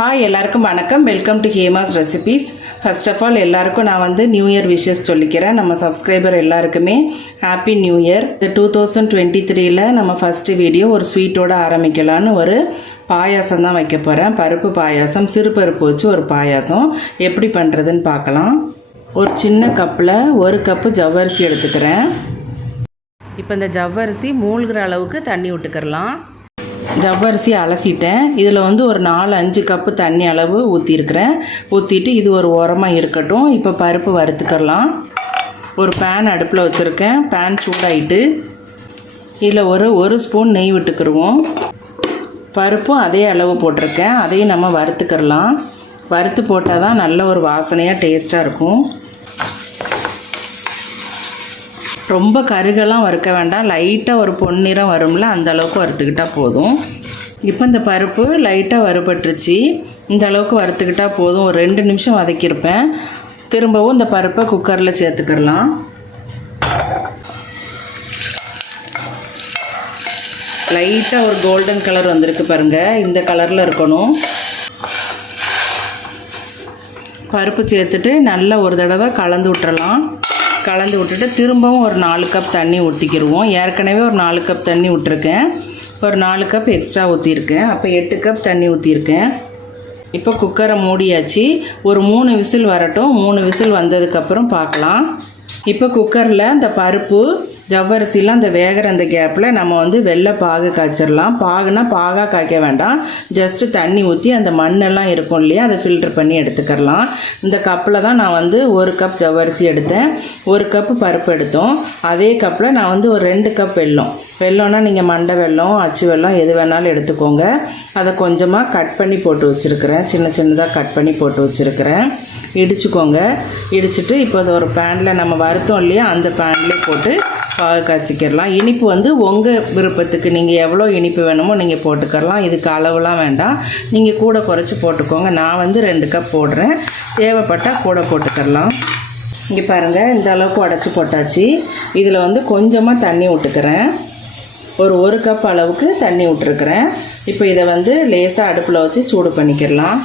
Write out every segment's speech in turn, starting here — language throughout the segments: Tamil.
ஹாய் எல்லாருக்கும் வணக்கம். Welcome to Hema's recipes first of all எல்லாருக்கும் நான் வந்து நியூ இயர் விஷஸ் சொல்லிக்கிறேன். நம்ம சப்ஸ்கிரைபர் எல்லாருக்குமே ஹாப்பி நியூ இயர் இந்த டூ தௌசண்ட் டுவெண்ட்டி த்ரீல நம்ம ஃபஸ்ட்டு வீடியோ ஒரு ஸ்வீட்டோட ஆரம்பிக்கலான்னு ஒரு பாயாசம் தான் வைக்க போகிறேன் பருப்பு பாயாசம் சிறுபருப்பு வச்சு ஒரு பாயாசம். எப்படி பண்ணுறதுன்னு பார்க்கலாம். ஒரு சின்ன கப்பில் ஒரு கப்பு ஜவ்வரிசி எடுத்துக்கிறேன். இப்போ இந்த ஜவ்வரிசி மூழ்கிற அளவுக்கு தண்ணி விட்டுக்கிறலாம். ஜவ்வரிசி அலசிட்டேன். இதில் வந்து ஒரு நாலு அஞ்சு கப்பு தண்ணி அளவு ஊற்றிருக்கிறேன் ஊற்றிட்டு இது ஒரு உரமாக இருக்கட்டும். இப்போ பருப்பு வறுத்துக்கிறலாம் ஒரு பேன் அடுப்பில் வச்சுருக்கேன். பேன் சூடாயிட்டு இதில் ஒரு ஒரு ஸ்பூன் நெய் விட்டுக்கிருவோம். பருப்பும் அதே அளவு போட்டிருக்கேன். அதையும் நம்ம வறுத்துக்கிடலாம். வறுத்து போட்டால் தான் நல்ல ஒரு வாசனையாக டேஸ்ட்டாக இருக்கும். ரொம்ப கருகெல்லாம் வறுக்க வேண்டாம். லைட்டாக ஒரு பொன்னிறம் வரும்ல அந்த அளவுக்கு வறுத்துக்கிட்டால் போதும். இப்போ இந்த பருப்பு லைட்டாக வறுபட்டுருச்சு. இந்த அளவுக்கு வறுத்துக்கிட்டால் போதும். ஒரு ரெண்டு நிமிஷம் வதக்கியிருப்பேன். திரும்பவும் இந்த பருப்பை குக்கரில் சேர்த்துக்கிடலாம். லைட்டாக ஒரு கோல்டன் கலர் வந்திருக்கு பாருங்கள் இந்த கலரில் இருக்கணும். பருப்பு சேர்த்துட்டு நல்லா ஒரு தடவை கலந்து விட்டுறலாம். கலந்து விட்டுட்டு திரும்பவும் ஒரு நாலு கப் தண்ணி ஊற்றிக்கிடுவோம் ஏற்கனவே ஒரு நாலு கப் தண்ணி விட்டுருக்கேன். ஒரு நாலு கப் எக்ஸ்ட்ரா ஊற்றிருக்கேன் அப்போ எட்டு கப் தண்ணி ஊற்றிருக்கேன் இப்போ குக்கரை மூடியாச்சு. ஒரு மூணு விசில் வரட்டும். மூணு விசில் வந்ததுக்கப்புறம் பார்க்கலாம். இப்போ குக்கரில் இந்த பருப்பு ஜவ்வரிசிலாம் அந்த வேகிற அந்த கேப்பில் நம்ம வந்து வெள்ளை பாகு காய்ச்சிடலாம் பாகுனா பாகாக காய்க்க வேண்டாம். ஜஸ்ட்டு தண்ணி ஊற்றி அந்த மண்ணெல்லாம் இருக்கும் இல்லையா அதை ஃபில்டர் பண்ணி எடுத்துக்கிறலாம் இந்த கப்பில் தான் நான் வந்து ஒரு கப் ஜவ்வரிசி எடுத்தேன். ஒரு கப்பு பருப்பு எடுத்தோம். அதே கப்பில் நான் வந்து ஒரு ரெண்டு கப் வெல்லம். வெல்லம்னா நீங்கள் மண்டை வெல்லம் அச்சு வெல்லம் எது வேணாலும் எடுத்துக்கோங்க. அதை கொஞ்சமாக கட் பண்ணி போட்டு வச்சுருக்கிறேன். சின்ன சின்னதாக கட் பண்ணி போட்டு வச்சுருக்கிறேன். இடிச்சுக்கோங்க. இடிச்சிட்டு இப்போ அதை ஒரு பேனில் நம்ம வறுத்தோம் இல்லையா அந்த பேன்லேயே போட்டு பால் காய்ச்சிக்கிடலாம். இனிப்பு வந்து உங்கள் விருப்பத்துக்கு. நீங்கள் எவ்வளோ இனிப்பு வேணுமோ நீங்கள் போட்டுக்கிடலாம் இதுக்கு அளவுலாம் வேண்டாம். நீங்கள் கூட குறைச்சி போட்டுக்கோங்க. நான் வந்து ரெண்டு கப் போடுறேன். தேவைப்பட்டால் கூட போட்டுக்கிடலாம் இங்கே பாருங்கள் இந்த அளவுக்கு உடச்சி போட்டாச்சு. இதில் வந்து கொஞ்சமாக தண்ணி விட்டுக்கிறேன் ஒரு ஒரு கப் அளவுக்கு தண்ணி விட்டுருக்குறேன் இப்போ இதை வந்து லேசாக அடுப்பில் வச்சு சூடு பண்ணிக்கிடலாம்.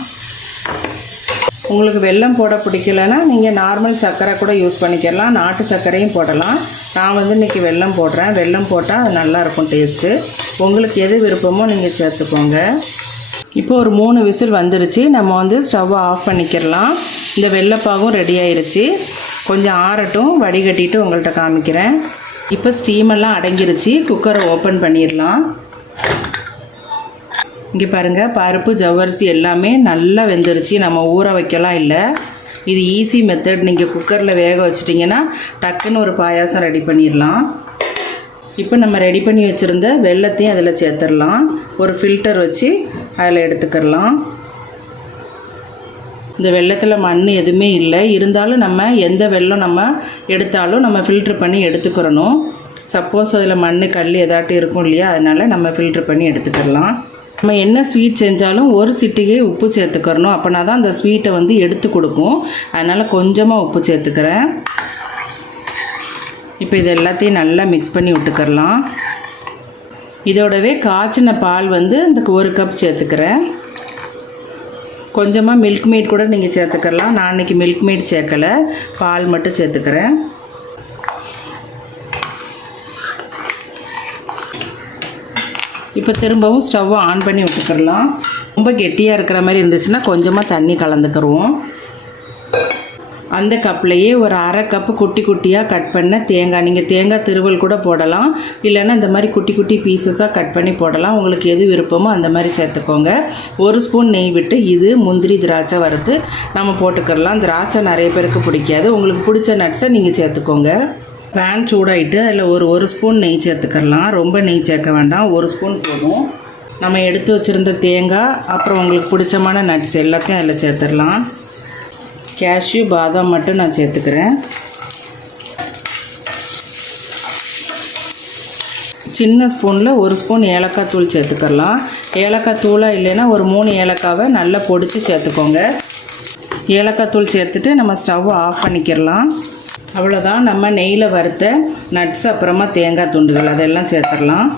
உங்களுக்கு வெல்லம் போட பிடிக்கலன்னா நீங்கள் நார்மல் சர்க்கரை கூட யூஸ் பண்ணிக்கலாம். நாட்டு சர்க்கரையும் போடலாம். நான் வந்து இன்றைக்கி வெல்லம் போடுறேன். வெல்லம் போட்டால் அது நல்லாயிருக்கும் டேஸ்ட்டு உங்களுக்கு எது விருப்பமோ நீங்கள் சேர்த்துக்கோங்க. இப்போ ஒரு மூணு விசில் வந்துருச்சு. நம்ம வந்து ஸ்டவ்வை ஆஃப் பண்ணிக்கிடலாம் இந்த வெள்ளைப்பாகும் ரெடி ஆயிருச்சு. கொஞ்சம் ஆறட்டும். வடிகட்டிட்டு உங்கள்கிட்ட காமிக்கிறேன். இப்போ ஸ்டீமெல்லாம் அடங்கிருச்சு. குக்கரை ஓப்பன் பண்ணிடலாம். இங்கே பாருங்கள் பருப்பு ஜவ்வரிசி எல்லாமே நல்லா வெந்துருச்சு. நம்ம ஊற வைக்கலாம் இல்லை. இது ஈஸி மெத்தட் நீங்கள் குக்கரில் வேக வச்சிட்டிங்கன்னா டக்குன்னு ஒரு பாயாசம் ரெடி பண்ணிடலாம் இப்போ நம்ம ரெடி பண்ணி வச்சுருந்த வெள்ளத்தையும் அதில் சேர்த்துடலாம் ஒரு ஃபில்டர் வச்சு அதில் எடுத்துக்கிடலாம் இந்த வெள்ளத்தில் மண் எதுவுமே இல்லை. இருந்தாலும் நம்ம எந்த வெள்ளம் நம்ம எடுத்தாலும் நம்ம ஃபில்ட்ரு பண்ணி எடுத்துக்கிறணும். சப்போஸ் அதில் மண் கல் எதாட்டும் இருக்கும் இல்லையா? அதனால் நம்ம ஃபில்ட்ரு பண்ணி எடுத்துக்கிடலாம் நம்ம என்ன ஸ்வீட் செஞ்சாலும் ஒரு சிட்டிகை உப்பு சேர்த்துக்கிறணும். அப்போனா தான் அந்த ஸ்வீட்டை வந்து எடுத்து கொடுக்கும். அதனால் கொஞ்சமாக உப்பு சேர்த்துக்கிறேன். இப்போ இது எல்லாத்தையும் நல்லா மிக்ஸ் பண்ணி விட்டுக்கிறலாம். இதோடவே காய்ச்சின பால் வந்து இந்த ஒரு கப் சேர்த்துக்கிறேன். கொஞ்சமாக மில்க் மேட் கூட நீங்கள் சேர்த்துக்கலாம் நான் இன்றைக்கி மில்க் மேட் சேர்க்கலை. பால் மட்டும் சேர்த்துக்கிறேன். இப்போ திரும்பவும் ஸ்டவ்வை ஆன் பண்ணி விட்டுக்கிடலாம். ரொம்ப கெட்டியாக இருக்கிற மாதிரி இருந்துச்சுன்னா கொஞ்சமாக தண்ணி கலந்துக்கிடுவோம் அந்த கப்லேயே ஒரு அரை கப்பு குட்டி குட்டியாக கட் பண்ண தேங்காய். நீங்கள் தேங்காய் திருவல் கூட போடலாம். இல்லைன்னா இந்த மாதிரி குட்டி குட்டி பீசஸாக கட் பண்ணி போடலாம். உங்களுக்கு எது விருப்பமோ அந்த மாதிரி சேர்த்துக்கோங்க. ஒரு ஸ்பூன் நெய் விட்டு இது முந்திரி திராட்சை வறுத்து நம்ம போட்டுக்கிடலாம். திராட்சை நிறைய பேருக்கு பிடிக்காது. உங்களுக்கு பிடிச்ச நட்ஸை நீங்கள் சேர்த்துக்கோங்க. பேன் சூடாயிட்டு அதில் ஒரு ஒரு ஸ்பூன் நெய் சேர்த்துக்கலாம் ரொம்ப நெய் சேர்க்க வேண்டாம். ஒரு ஸ்பூன் போதும். நம்ம எடுத்து வச்சுருந்த தேங்காய் அப்புறம் உங்களுக்கு பிடிச்சமான நட்ஸ் எல்லாத்தையும் அதில் சேர்த்துடலாம். கேஷ்யூ பாதாம் மட்டும் நான் சேர்த்துக்கிறேன். சின்ன ஸ்பூனில் ஒரு ஸ்பூன் ஏலக்காய் தூள் சேர்த்துக்கலாம் ஏலக்காய் தூளாக இல்லைன்னா ஒரு மூணு ஏலக்காவை நல்லா பொடிச்சு சேர்த்துக்கோங்க. ஏலக்காய் தூள் சேர்த்துட்டு நம்ம ஸ்டவ் ஆஃப் பண்ணிக்கிறலாம். அவ்வளோதான் நம்ம நெய்யில் வறுத்த நட்ஸ் அப்புறமா தேங்காய் துண்டுகள் அதெல்லாம் சேர்த்துடலாம்.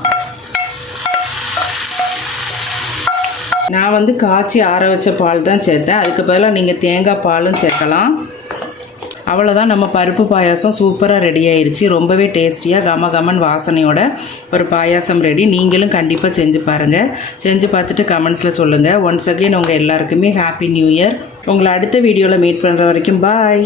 நான் வந்து காய்ச்சி ஆற வச்ச பால் தான் சேர்த்தேன். அதுக்கு பதிலாக நீங்கள் தேங்காய் பாலும் சேர்க்கலாம். அவ்வளோதான் நம்ம பருப்பு பாயாசம் சூப்பராக ரெடி ஆயிடுச்சு ரொம்பவே டேஸ்டியாக கம கமன் வாசனையோட ஒரு பாயாசம் ரெடி நீங்களும் கண்டிப்பாக செஞ்சு பாருங்கள் செஞ்சு பார்த்துட்டு கமெண்ட்ஸில் சொல்லுங்கள் ஒன்ஸ் அகெயின் உங்கள் எல்லாருக்குமே ஹாப்பி நியூ இயர் உங்களை அடுத்த வீடியோவில் மீட் பண்ணுற வரைக்கும் பாய்